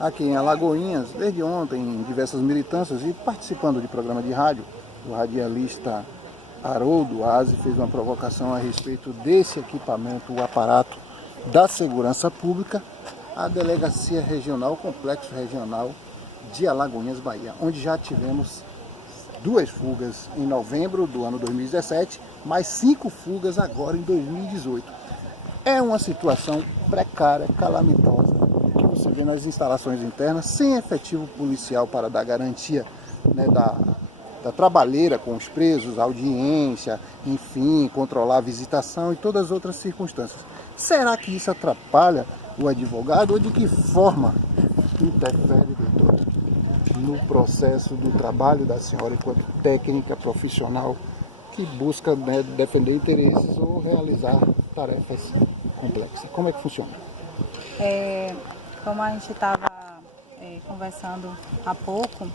aqui em Alagoinhas, desde ontem, em diversas militâncias e participando de programa de rádio. O radialista Haroldo Aze fez uma provocação a respeito desse equipamento, o aparato da segurança pública, a Delegacia Regional, o Complexo Regional de Alagoinhas, Bahia, onde já tivemos 2 fugas em novembro do ano 2017, mais 5 fugas agora em 2018. É uma situação precária, calamitosa, que você vê nas instalações internas, sem efetivo policial para dar garantia, né, da trabalheira com os presos, audiência, enfim, controlar a visitação e todas as outras circunstâncias. Será que isso atrapalha o advogado ou de que forma interfere, doutora, no processo do trabalho da senhora enquanto técnica profissional que busca, né, defender interesses ou realizar tarefas complexas? Como é que funciona? Como a gente estava conversando há pouco,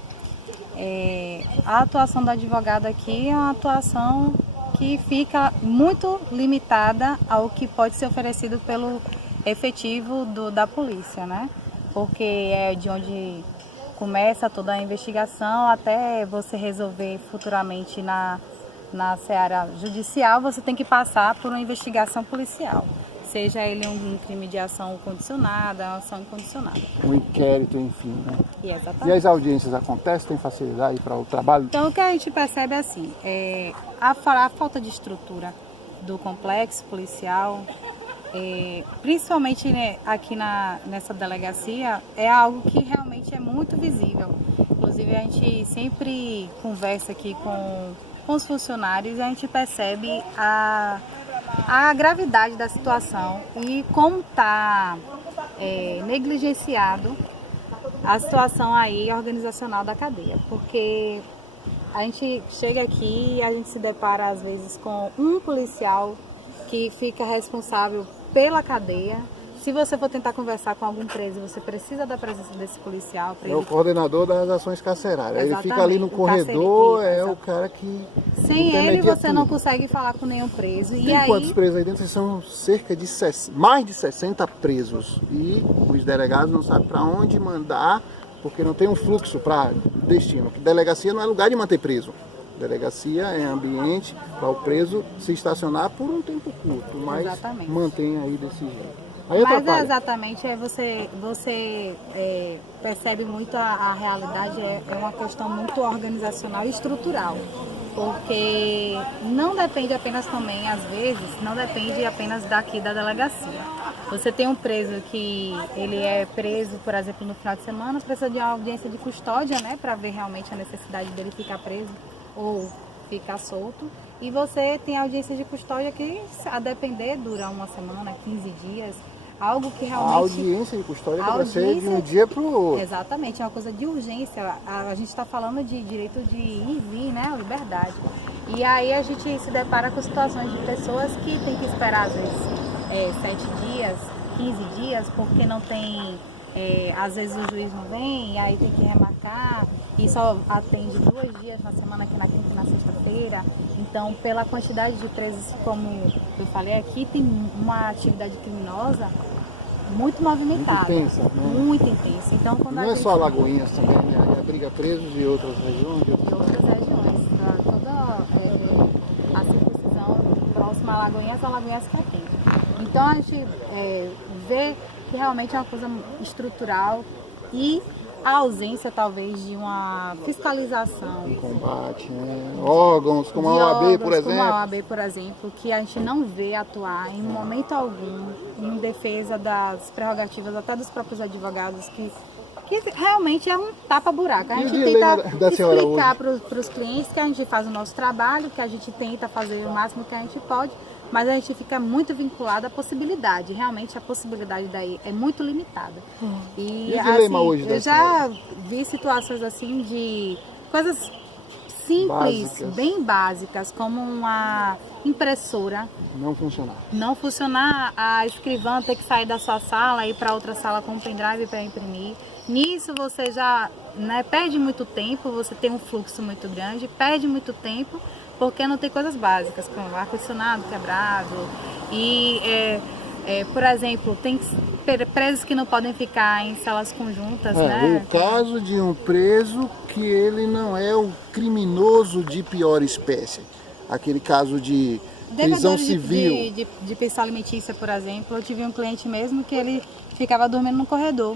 a atuação do advogado aqui é uma atuação que fica muito limitada ao que pode ser oferecido pelo efetivo da polícia, né? Porque é de onde começa toda a investigação até você resolver futuramente na seara judicial, você tem que passar por uma investigação policial. Seja ele um crime de ação condicionada, ação incondicionada. Um inquérito, enfim, né? Exatamente. E as audiências acontecem? Tem facilidade para o trabalho? Então, o que a gente percebe é assim, a falta de estrutura do complexo policial, principalmente, né, aqui nessa delegacia, é algo que realmente é muito visível. Inclusive, a gente sempre conversa aqui com os funcionários e a gente percebe a gravidade da situação e como está negligenciado a situação aí organizacional da cadeia, porque a gente chega aqui e a gente se depara às vezes com um policial que fica responsável pela cadeia. Se você for tentar conversar com algum preso, você precisa da presença desse policial. Para o coordenador das ações carcerárias. Exatamente. Ele fica ali no corredor, o cara que... Sem ele você não consegue falar com nenhum preso. Tem quantos presos aí dentro? São cerca de mais de 60 presos. E os delegados não sabem para onde mandar, porque não tem um fluxo para destino. Delegacia não é lugar de manter preso. Delegacia é ambiente para o preso se estacionar por um tempo curto, mas exatamente, mantém aí desse jeito. Aí mas exatamente, você percebe muito a realidade, é uma questão muito organizacional e estrutural, porque não depende apenas também, às vezes, não depende apenas daqui da delegacia. Você tem um preso que ele é preso, por exemplo, no final de semana, precisa de uma audiência de custódia, né, para ver realmente a necessidade dele ficar preso ou ficar solto. E você tem audiência de custódia que, a depender, dura uma semana, 15 dias. Algo que realmente... A audiência de custódia vai ser de um dia para o outro. Exatamente, é uma coisa de urgência. A gente está falando de direito de ir e vir, né? A liberdade. E aí a gente se depara com situações de pessoas que tem que esperar, às vezes, 7 dias, 15 dias, porque não tem... às vezes o juiz não vem, e aí tem que remarcar, e só atende 2 dias na semana, que na quinta e na sexta-feira. Então, pela quantidade de presos, como eu falei aqui, tem uma atividade criminosa muito movimentada. Muito intensa, né? Muito intensa. Então, quando não é só Alagoinhas também, né? Abriga presos de outras regiões. De outras regiões. Toda a circuncisão próxima a Alagoinhas pretende. Então, a gente vê que realmente é uma coisa estrutural e a ausência, talvez, de uma fiscalização. Um combate, né? Órgãos como a OAB, por exemplo. Como a OAB, por exemplo, que a gente não vê atuar em momento algum em defesa das prerrogativas até dos próprios advogados, que realmente é um tapa-buraco. A gente tenta explicar para os clientes que a gente faz o nosso trabalho, que a gente tenta fazer o máximo que a gente pode, mas a gente fica muito vinculado à possibilidade. Realmente a possibilidade daí é muito limitada. E assim, hoje eu já vi situações assim de coisas simples, bem básicas, como uma impressora não funcionar, a escrivã ter que sair da sua sala e ir para outra sala com um pendrive para imprimir. Nisso você já perde muito tempo, você tem um fluxo muito grande, perde muito tempo, porque não tem coisas básicas, como ar-condicionado quebrado. E Por exemplo, tem presos que não podem ficar em celas conjuntas, né? O caso de um preso que ele não é o criminoso de pior espécie. Aquele caso de prisão civil. De pensão alimentícia, por exemplo, eu tive um cliente mesmo que ele ficava dormindo no corredor,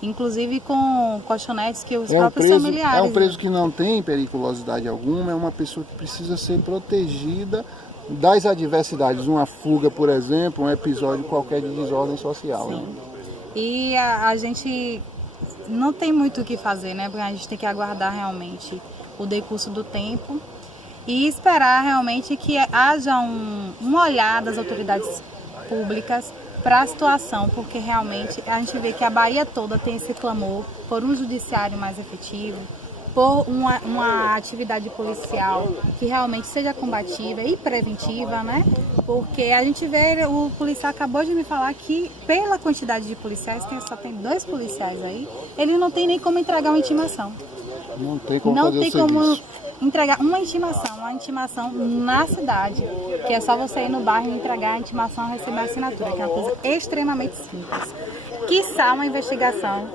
inclusive com colchonetes que os próprios familiares... É um preso que não tem periculosidade alguma, é uma pessoa que precisa ser protegida das adversidades, uma fuga, por exemplo, um episódio qualquer de desordem social. Sim. Né? E a gente não tem muito o que fazer, né? Porque a gente tem que aguardar realmente o decurso do tempo e esperar realmente que haja um olhar das autoridades públicas para a situação, porque realmente a gente vê que a Bahia toda tem esse clamor por um judiciário mais efetivo, por uma atividade policial que realmente seja combativa e preventiva, né? Porque a gente vê, o policial acabou de me falar que pela quantidade de policiais, só tem 2 policiais aí, ele não tem nem como entregar uma intimação. Não tem como não fazer tem o serviço. Como entregar uma intimação na cidade, que é só você ir no bairro e entregar a intimação e receber a assinatura, que é uma coisa extremamente simples. Quiçá uma investigação,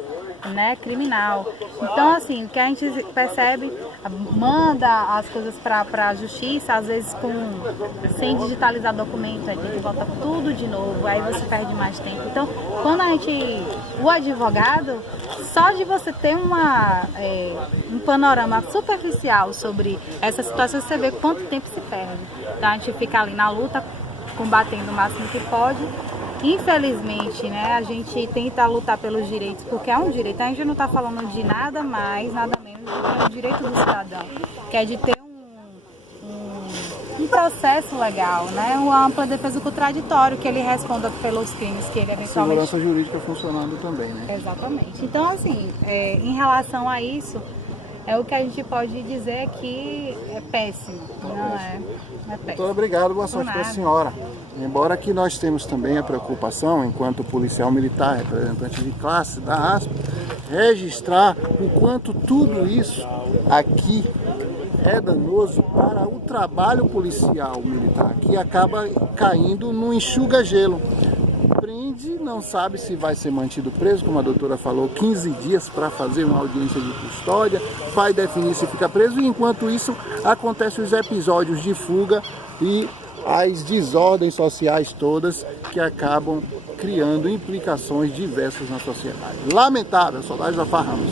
né, criminal. Então, assim, o que a gente percebe, manda as coisas para a justiça, às vezes sem digitalizar documento, aí tem que voltar tudo de novo, aí você perde mais tempo. Então, quando o advogado, só de você ter um panorama superficial sobre essa situação, você vê quanto tempo se perde. Então, a gente fica ali na luta, combatendo o máximo que pode. Infelizmente, né, a gente tenta lutar pelos direitos, porque é um direito. A gente não está falando de nada mais, nada menos do que o direito do cidadão, que é de ter um processo legal, né, uma ampla defesa contraditória, que ele responda pelos crimes que ele eventualmente... Segurança jurídica funcionando também, né? Exatamente. Então, assim, em relação a isso, o que a gente pode dizer que é péssimo, não é péssimo. Doutora, obrigado, boa sorte para a senhora. Embora que nós temos também a preocupação, enquanto policial militar, representante de classe da ASP, registrar o quanto tudo isso aqui é danoso para o trabalho policial militar, que acaba caindo no enxuga-gelo. Prende, não sabe se vai ser mantido preso, como a doutora falou, 15 dias para fazer uma audiência de custódia, vai definir se fica preso, e enquanto isso acontecem os episódios de fuga e as desordens sociais todas que acabam criando implicações diversas na sociedade. Lamentável, saudades da Farramos.